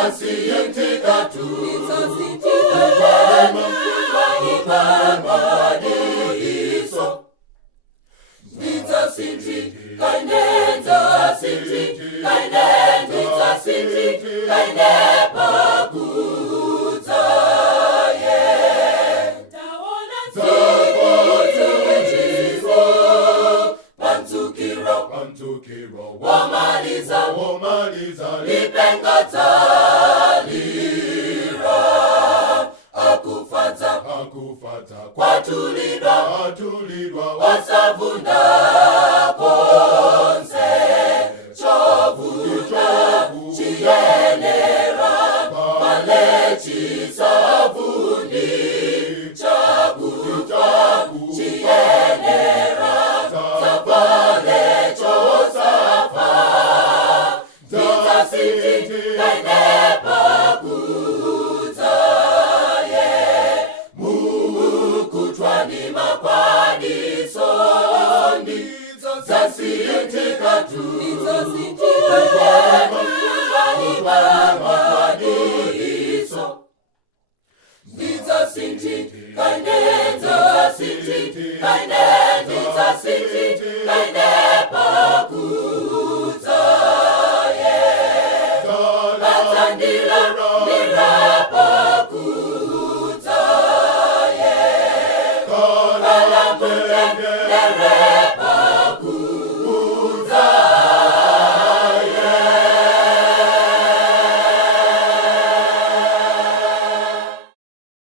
nitasiyetika tu, Pantukiro wamaliza lipenga talira akufata kwatulidwa wasavunda konse chovunda chiyenera pale chisavundi chakuta chiyenera zapale chosafa nitasiyetika tu, Nitasiyetika